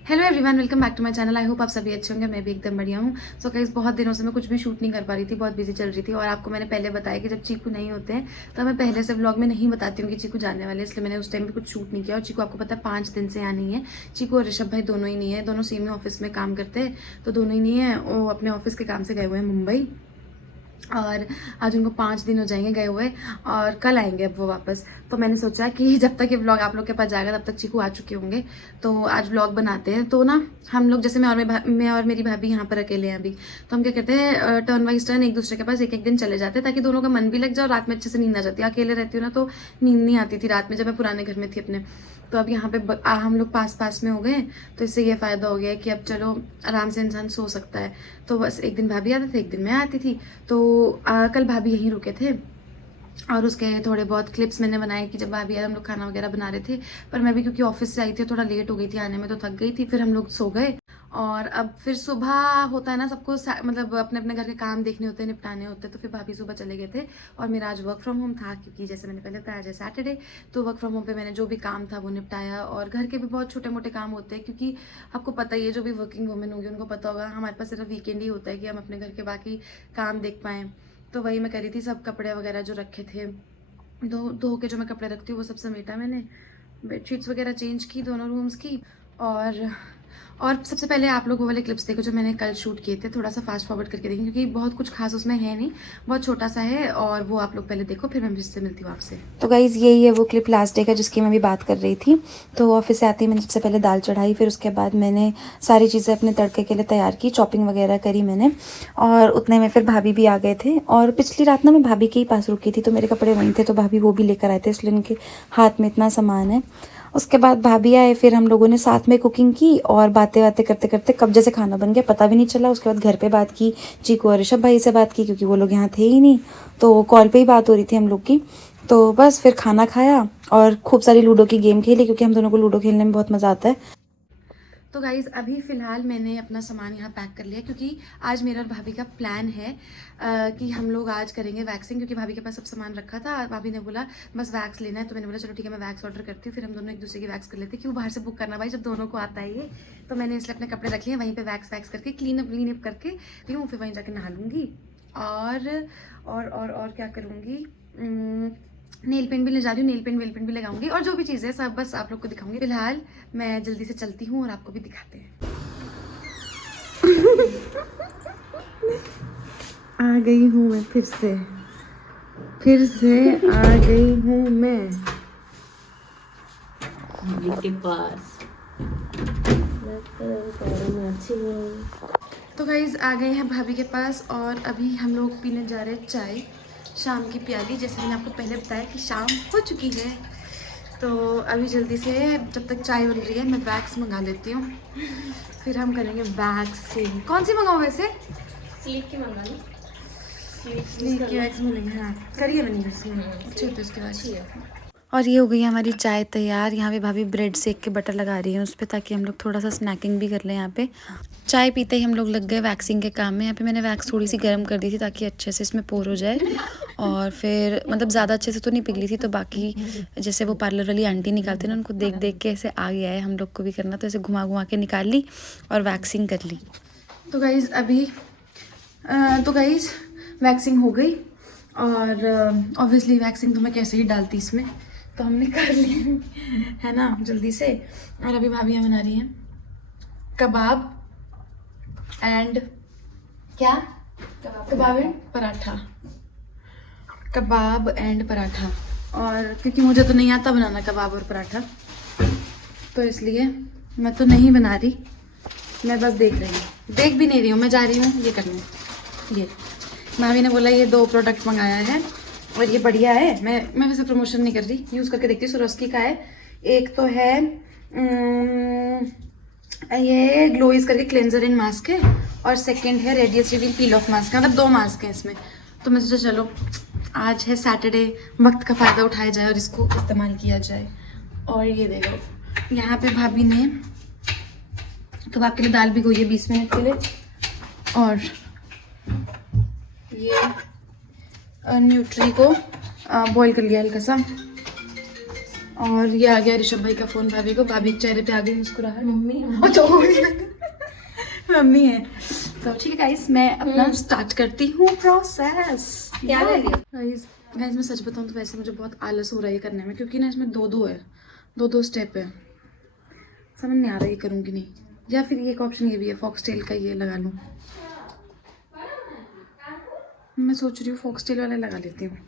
Hello everyone, welcome back to my channel. I hope आप सभी अच्छे होंगे। मैं भी एकदम बढ़िया हूँ। सो गाइस, बहुत दिनों से मैं कुछ भी शूट नहीं कर पा रही थी, बहुत बिजी चल रही थी। और आपको मैंने पहले बताया कि जब चीकू नहीं होते हैं तो मैं पहले से व्लॉग में नहीं बताती हूँ कि चीकू जाने वाले, इसलिए मैंने उस टाइम भी कुछ शूट नहीं किया। और चीकू आपको पता है 5 दिन से यहाँ नहीं है। चीकू और ऋषभ भाई दोनों ही नहीं है, दोनों सेम ही ऑफिस में काम करते हैं, तो दोनों ही नहीं है। वो अपने ऑफिस के काम से गए हुए हैं मुंबई, और आज उनको 5 दिन हो जाएंगे गए हुए, और कल आएंगे अब वो वापस। तो मैंने सोचा कि जब तक ये व्लॉग आप लोग के पास जाएगा तब तक चीकू आ चुके होंगे, तो आज व्लॉग बनाते हैं। तो ना हम लोग जैसे मैं और मेरी भाभी यहाँ पर अकेले हैं अभी, तो हम क्या करते हैं, टर्न वाइज टर्न एक दूसरे के पास एक एक दिन चले जाते हैं, ताकि दोनों का मन भी लग जाए और रात में अच्छे से नींद आ जाती है। अकेले रहती हूँ ना तो नींद नहीं आती थी रात में, जब मैं पुराने घर में थी अपने। तो अब यहाँ पे हम लोग पास पास में हो गए, तो इससे ये फ़ायदा हो गया है कि अब चलो आराम से इंसान सो सकता है। तो बस एक दिन भाभी आते थे, एक दिन मैं आती थी। तो कल भाभी यहीं रुके थे, और उसके थोड़े बहुत क्लिप्स मैंने बनाए कि जब भाभी आए हम लोग खाना वगैरह बना रहे थे। पर मैं भी क्योंकि ऑफिस से आई थी, थोड़ा लेट हो गई थी आने में, तो थक गई थी। फिर हम लोग सो गए, और अब फिर सुबह होता है ना सबको, मतलब अपने अपने घर के काम देखने होते हैं, निपटाने होते हैं। तो फिर भाभी सुबह चले गए थे, और मेरा आज वर्क फ्रॉम होम था, क्योंकि जैसे मैंने पहले बताया आज है सैटरडे। तो वर्क फ्रॉम होम पे मैंने जो भी काम था वो निपटाया, और घर के भी बहुत छोटे मोटे काम होते हैं, क्योंकि आपको पता ही है जो भी वर्किंग वुमेन होगी उनको पता होगा, हमारे पास सिर्फ वीकेंड ही होता है कि हम अपने घर के बाकी काम देख पाएँ। तो वही मैं करी थी, सब कपड़े वगैरह जो रखे थे धो के, जो मैं कपड़े रखती हूँ वो सब समेटा मैंने, बेडशीट्स वगैरह चेंज की दोनों रूम्स की। और और सबसे पहले आप लोग वो वाले क्लिप्स देखो जो मैंने कल शूट किए थे, थोड़ा सा फास्ट फॉरवर्ड करके देखें, क्योंकि बहुत कुछ खास उसमें है नहीं, बहुत छोटा सा है। और वो आप लोग पहले देखो, फिर मैं इससे मिलती हूँ आपसे। तो गाइज़ यही है वो क्लिप लास्ट डे का जिसकी मैं भी बात कर रही थी। तो ऑफिस से आती मैंने सबसे पहले दाल चढ़ाई, फिर उसके बाद मैंने सारी चीज़ें अपने तड़के के लिए तैयार की, चॉपिंग वगैरह करी मैंने। और उतने में फिर भाभी भी आ गए थे, और पिछली रात ना मैं भाभी के ही पास रुकी थी, तो मेरे कपड़े वहीं थे, तो भाभी वो भी लेकर आए थे, इसलिए उनके हाथ में इतना सामान है। उसके बाद भाभी आए, फिर हम लोगों ने साथ में कुकिंग की, और बातें बातें करते करते कब जैसे खाना बन गया पता भी नहीं चला। उसके बाद घर पे बात की, चीकू और ऋषभ भाई से बात की, क्योंकि वो लोग यहाँ थे ही नहीं, तो कॉल पे ही बात हो रही थी हम लोग की। तो बस फिर खाना खाया, और खूब सारी लूडो की गेम खेली, क्योंकि हम दोनों को लूडो खेलने में बहुत मज़ा आता है। तो गाइज़ अभी फ़िलहाल मैंने अपना सामान यहाँ पैक कर लिया, क्योंकि आज मेरा और भाभी का प्लान है कि हम लोग आज करेंगे वैक्सिंग, क्योंकि भाभी के पास सब सामान रखा था। भाभी ने बोला बस वैक्स लेना है, तो मैंने बोला चलो ठीक है मैं वैक्स ऑर्डर करती हूँ, फिर हम दोनों एक दूसरे की वैक्स कर लेते हैं। क्यों बाहर से बुक करना भाई, जब दोनों को आता है ये। तो मैंने इसलिए अपने कपड़े रख लिए वहीं पर वैक्स करके क्लीन अप करके पीऊँ, फिर वहीं जाके नहा लूँगी। और क्या करूँगी, नेल पेंट भी ले जा रही हूँ, नेल पेंट वेल पेंट भी लगाऊंगी, और जो भी चीज़ है सब बस आप लोग को दिखाऊंगी। फिलहाल मैं जल्दी से चलती हूँ और आपको भी दिखाते हैं। आ गई हूँ मैं फिर से आ गई हूँ मैं भाभी के पास। तो गाइज आ गए हैं भाभी के पास, और अभी हम लोग पीने जा रहे हैं चाय, शाम की प्याली। जैसे मैंने आपको पहले बताया कि शाम हो चुकी है, तो अभी जल्दी से जब तक चाय बन रही है मैं वैक्स मंगा लेती हूँ, फिर हम करेंगे वैक्सिंग। कौन सी मंगाऊँ वैसे? स्लीप की मंगा लो। स्लीप की वैक्स मिलेंगे, हाँ करिए बनी अच्छी होती है उसके बाद। और ये हो गई हमारी चाय तैयार। यहाँ पे भाभी ब्रेड सेक के बटर लगा रही है उस पर, ताकि हम लोग थोड़ा सा स्नैकिंग भी कर लें। यहाँ पे चाय पीते ही हम लोग लग गए वैक्सिंग के काम में। यहाँ पे मैंने वैक्स थोड़ी सी गर्म कर दी थी, ताकि अच्छे से इसमें पोर हो जाए, और फिर मतलब ज़्यादा अच्छे से तो नहीं पिघली थी, तो बाकी जैसे वो पार्लर वाली आंटी निकालते ना, उनको देख देख के ऐसे आ गया है हम लोग को भी करना, तो ऐसे घुमा घुमा के निकाल ली और वैक्सिंग कर ली। तो गाइज़ वैक्सिंग हो गई, और ऑब्वियसली वैक्सिंग तो मैं कैसे ही डालती इसमें, तो हमने कर ली है ना जल्दी से। और अभी भाभियाँ बना रही हैं कबाब एंड क्या, kebab and paratha, kebab and paratha. और क्योंकि मुझे तो नहीं आता बनाना कबाब और पराठा, तो इसलिए मैं तो नहीं बना रही, मैं बस देख रही हूँ, देख भी नहीं रही हूँ, मैं जा रही हूँ ये करने। ये मामी ने बोला ये 2 प्रोडक्ट मंगाया है, और ये बढ़िया है। मैं वैसे प्रमोशन नहीं कर रही, यूज़ करके देखती हूँ। स्वरोस्की का है, एक तो है ये ग्लोइज करके क्लेंजर एंड मास्क है, और सेकंड है radius reveal peel of mask है। मतलब 2 मास्क हैं इसमें। तो मैं सोचा चलो आज है सैटरडे, वक्त का फ़ायदा उठाया जाए और इसको इस्तेमाल किया जाए। और ये देखो यहाँ पे भाभी ने कबाब के लिए दाल भिगोई है 20 मिनट के लिए, और ये न्यूट्री को बॉईल कर लिया हल्का सा, और ये आ गया ऋषभ भाई का फोन भाभी को। भाभी के चेहरे पे आ गई मुस्कुराहट। मम्मी अच्छा मम्मी है। तो ठीक है गाइस, मैं अपना स्टार्ट करती हूँ प्रोसेस। क्या कर रही हो? गाइस मैं सच बताऊँ तो वैसे मुझे बहुत आलस हो रहा है ये करने में, क्योंकि ना इसमें दो स्टेप है। समझ नहीं आ रहा ये करूँ कि नहीं, या फिर एक ऑप्शन ये भी है फॉक्सटेल का, ये लगा लूँ। मैं सोच रही हूँ फॉक्सटेल वाला लगा लेती हूँ।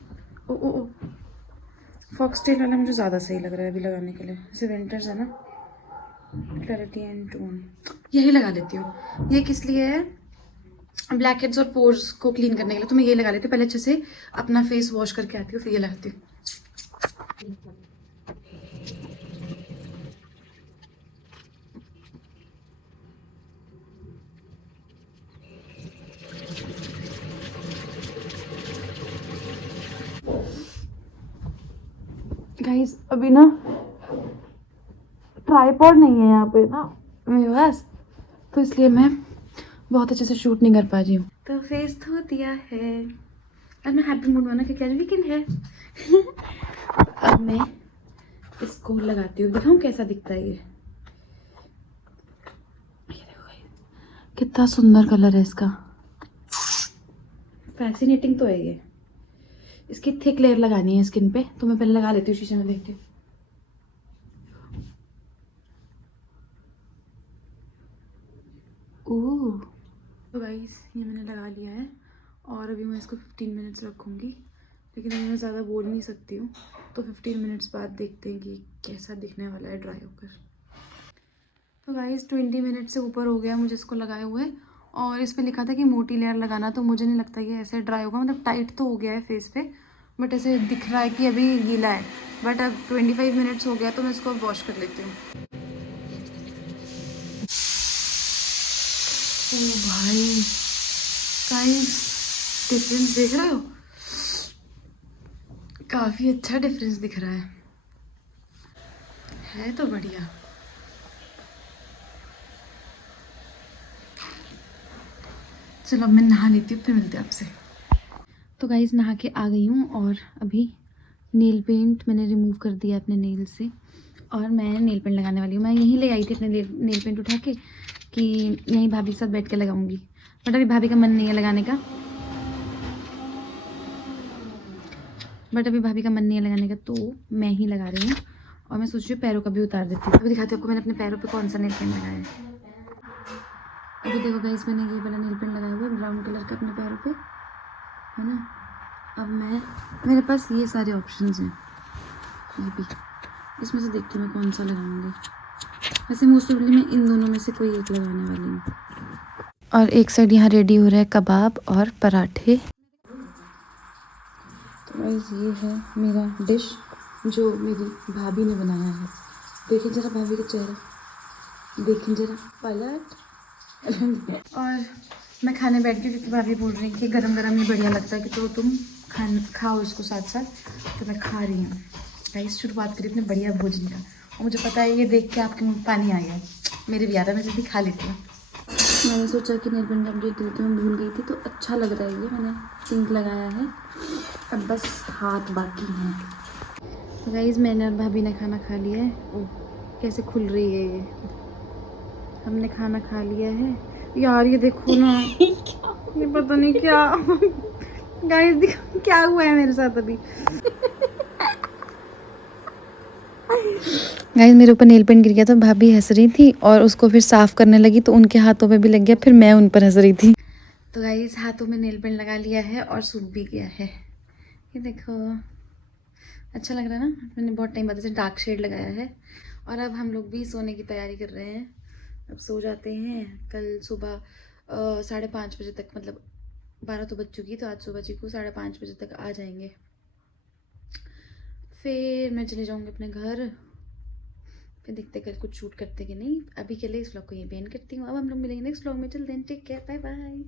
ओ ओ ओ फॉक्सटेल वाला मुझे ज़्यादा सही लग रहा है अभी लगाने के लिए। जैसे विंटर्स है ना, क्लैरिटी एंड टोन, यही लगा लेती हूँ। ये किस लिए है? ब्लैक हेड्स और पोर्स को क्लीन करने के लिए। तो मैं ये लगा लेती हूँ, पहले अच्छे से अपना फेस वॉश करके आती हूँ, फिर ये लगाती हूँ। गाइस अभी ना ट्राइपॉड नहीं है यहाँ पे ना मेरे पास, तो इसलिए मैं बहुत अच्छे से शूट नहीं कर पा रही हूँ। तो फेस धो दिया है और मैं हैप्पी मूड में ना, क्योंकि आज वीकेंड है। अब मैं इसको लगाती हूँ, दिखाऊँ कैसा दिखता है ये देखो गाइस, कितना सुंदर कलर है इसका। फैसिनेटिंग तो है ये। इसकी थिक लेयर लगानी है स्किन पे, तो मैं पहले लगा लेती हूँ शीशे में देख के। ओह तो गाइस ये मैंने लगा लिया है और अभी मैं इसको 15 मिनट्स रखूँगी, लेकिन अभी मैं ज़्यादा बोल नहीं सकती हूँ, तो 15 मिनट्स बाद देखते हैं कि कैसा दिखने वाला है ड्राई होकर। तो गाइस 20 मिनट से ऊपर हो गया मुझे इसको लगाए हुए, और इस पर लिखा था कि मोटी लेयर लगाना, तो मुझे नहीं लगता ये ऐसे ड्राई होगा। मतलब टाइट तो हो गया है फेस पे, बट ऐसे दिख रहा है कि अभी गीला है। बट अब 25 मिनट्स हो गया, तो मैं इसको अब वॉश कर लेती हूँ। ओ भाई गाइस डिफरेंस देख रहे हो? काफ़ी अच्छा डिफरेंस दिख रहा है तो बढ़िया। चलो अब मैं नहा लेती हूँ, फिर मिलते हैं आपसे। तो गाइस नहा के आ गई हूँ, और अभी नेल पेंट मैंने रिमूव कर दिया अपने नेल से, और मैं नेल पेंट लगाने वाली हूँ। मैं यहीं ले आई थी अपने नेल पेंट उठा के, कि यहीं भाभी के साथ बैठ के लगाऊंगी, बट अभी भाभी का मन नहीं है लगाने का। तो मैं ही लगा रही हूँ, और मैं सोच रही हूँ पैरों का भी उतार देती हूँ। अभी दिखाती हूँ आपको मैंने अपने पैरों पे कौन सा नेल पेंट लगाया है। अभी देखो गाइस मैंने ये वाला नेल पेंट लगाया हुआ है ब्राउन कलर का अपने पैरों पे, है ना। अब मेरे पास ये सारे ऑप्शंस हैं, ये भी, इसमें से देखती हूँ मैं कौन सा लगाऊंगी। वैसे मोस्ट प्रोबेबली मैं इन दोनों में से कोई एक लगाने वाली हूँ। और एक साइड यहाँ रेडी हो रहा है कबाब और पराठे। तो गाइस ये है मेरा डिश जो मेरी भाभी ने बनाया है। देखिए जरा भाभी का चेहरा, देखिए जरा पलट। और मैं खाने बैठ गई, क्योंकि भाभी बोल रही है कि गरम गरम ही बढ़िया लगता है, कि तो तुम खाओ उसको साथ साथ। तो मैं खा रही हूँ गाइस, शुरुआत करी अपने बढ़िया भोजन का, और मुझे पता है ये देख के आपके मुँह में पानी आ गया। मेरे भी आता है, मैं जल्दी खा लेती हूँ। मैंने सोचा कि नेल पेंट अपडेट देती हूँ, भूल गई थी, तो अच्छा लग रहा है ये, मैंने पिंक लगाया है। अब बस हाथ बाकी हैं। तो गाइस मैंने और भाभी ने खाना खा लिया है। ओह कैसे खुल रही है ये। हमने खाना खा लिया है यार, ये देखो ना ये पता नहीं क्या गाइस देखो क्या हुआ है मेरे साथ अभी। गाइस मेरे ऊपर नेल पेंट गिर गया था, भाभी हंस रही थी और उसको फिर साफ करने लगी, तो उनके हाथों पे भी लग गया, फिर मैं उन पर हंस रही थी। तो गाइस हाथों में नेल पेंट लगा लिया है और सूख भी गया है, ये देखो अच्छा लग रहा है ना। मैंने बहुत टाइम बाद से डार्क शेड लगाया है। और अब हम लोग भी सोने की तैयारी कर रहे हैं, अब सो जाते हैं। कल सुबह 5:30 बजे तक, मतलब 12 तो बज चुकी, तो आज सुबह चीकू 5:30 बजे तक आ जाएंगे। फिर मैं चले जाऊँगी अपने घर, फिर देखते कल कुछ शूट करते कि नहीं। अभी के लिए इस व्लॉग को यहीं पे एंड करती हूँ। अब हम लोग मिलेंगे नेक्स्ट व्लॉग में, till then take care, bye bye.